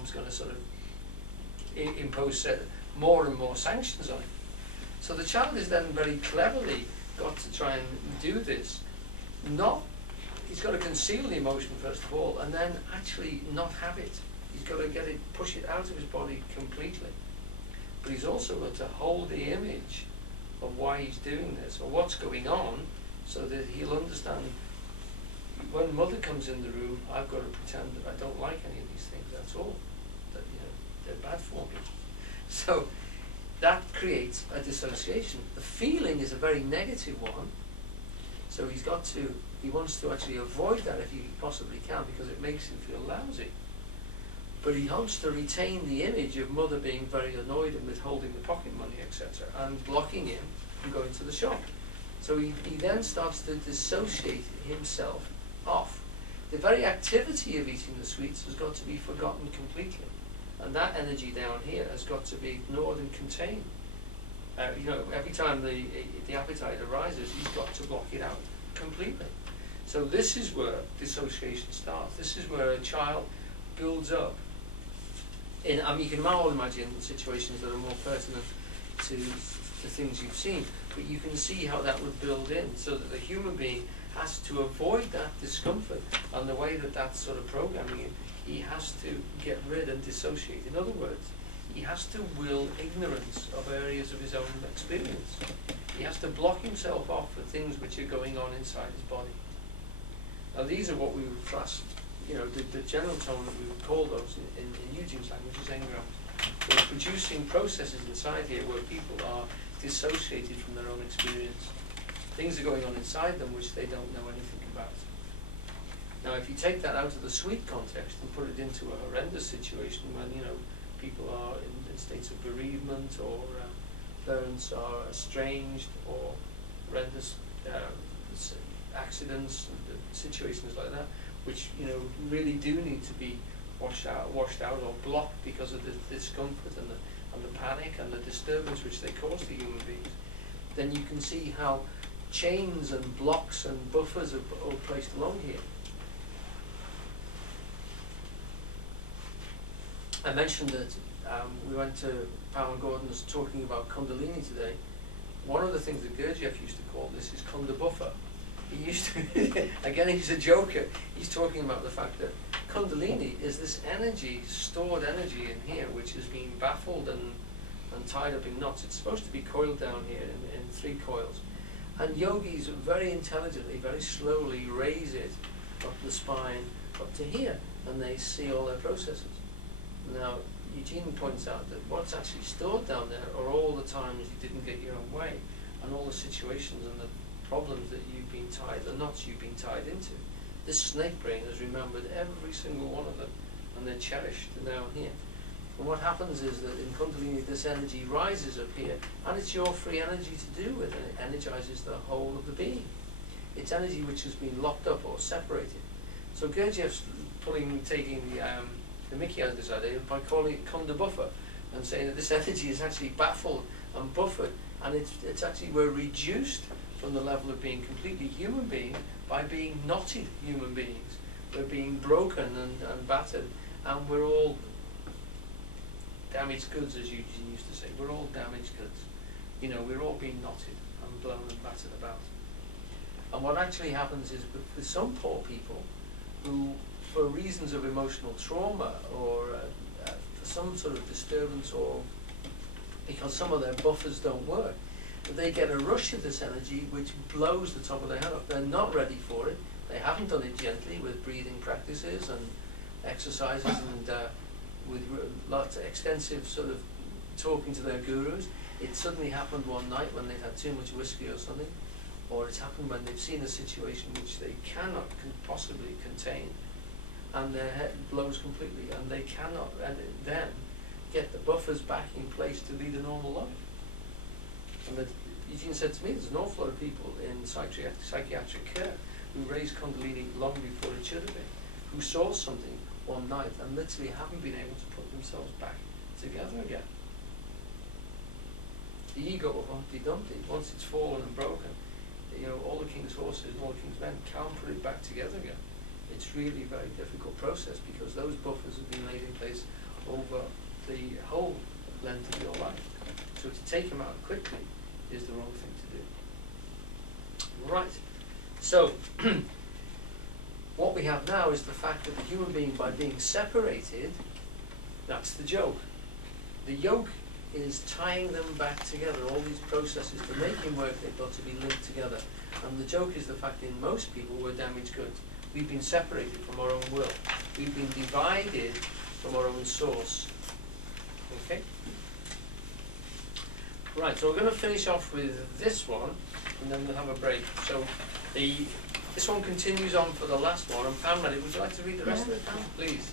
mom's going to sort of impose more and more sanctions on it. So the child is then very cleverly got to try and do this. He's got to conceal the emotion first of all, and then actually not have it. He's got to push it out of his body completely. But he's also got to hold the image of why he's doing this, or what's going on, so that he'll understand, when mother comes in the room, I've got to pretend that I don't like any of these things, that's all. That, they're bad for me. So that creates a dissociation. The feeling is a very negative one, so he wants to actually avoid that if he possibly can, because it makes him feel lousy. But he hopes to retain the image of mother being very annoyed and withholding the pocket money, etc., and blocking him from going to the shop. So he then starts to dissociate himself off. The very activity of eating the sweets has got to be forgotten completely. And that energy down here has got to be ignored and contained. Every time the appetite arises, he's got to block it out completely. So this is where dissociation starts. This is where a child builds up. You can all imagine situations that are more pertinent to things you've seen, but you can see how that would build in, so that the human being has to avoid that discomfort, and the way that that's sort of programming him, he has to get rid and dissociate. In other words, he has to will ignorance of areas of his own experience. He has to block himself off for things which are going on inside his body. Now these are what we would class, the general tone that we would call those in Eugene's language is engrams. We're producing processes inside here where people are dissociated from their own experience. Things are going on inside them which they don't know anything about. Now if you take that out of the sweet context and put it into a horrendous situation when people are in states of bereavement, or parents are estranged, or horrendous accidents, situations like that, which really do need to be washed out or blocked because of the discomfort and the panic and the disturbance which they cause to human beings, then you can see how chains and blocks and buffers are all placed along here. I mentioned that we went to Pawan Gordon's talking about Kundalini today. One of the things that Gurdjieff used to call this is Kunda buffer. He used to, again, he's a joker. He's talking about the fact that Kundalini is this energy, stored energy in here, which has been baffled and tied up in knots. It's supposed to be coiled down here in 3 coils. And yogis very intelligently, very slowly raise it up the spine, up to here, and they see all their processes. Now, Eugene points out that what's actually stored down there are all the times you didn't get your own way, and all the situations and the problems that you've been tied, the knots you've been tied into. This snake brain has remembered every single one of them, and they're cherished down here. And what happens is that in Kundalini this energy rises up here, and it's your free energy to do with, and it energizes the whole of the being. It's energy which has been locked up or separated. So Gurdjieff's taking the Mickey out of this idea by calling it Kunda buffer, and saying that this energy is actually baffled and buffered, and it's actually, we're reduced from the level of being completely human being by being knotted human beings. We're being broken and battered, and we're all damaged goods, as Eugene used to say. We're all damaged goods. We're all being knotted and blown and battered about. And what actually happens is with some poor people who, for reasons of emotional trauma, or for some sort of disturbance, or because some of their buffers don't work, they get a rush of this energy which blows the top of their head off. They're not ready for it. They haven't done it gently with breathing practices and exercises and with lots of extensive sort of talking to their gurus. It suddenly happened one night when they've had too much whiskey or something, or it's happened when they've seen a situation which they cannot possibly contain, and their head blows completely, and they cannot then get the buffers back in place to lead a normal life. And that Eugene said to me, there's an awful lot of people in psychiatric care who raised Kundalini long before it should have been, who saw something one night and literally haven't been able to put themselves back together again. The ego of Humpty Dumpty, once it's fallen and broken, all the king's horses and all the king's men can't put it back together again. It's really a very difficult process because those buffers have been laid in place over the whole length of your life. So to take them out quickly is the wrong thing to do. Right. So what we have now is the fact that the human being, by being separated, that's the joke. The yoke is tying them back together. All these processes to make him work, they've got to be linked together. And the joke is the fact that in most people we're damaged goods. We've been separated from our own will. We've been divided from our own source. Okay? Right, so we're going to finish off with this one, and then we'll have a break. So this one continues on for the last one, and Pam, would you like to read the rest of it, Pam, please?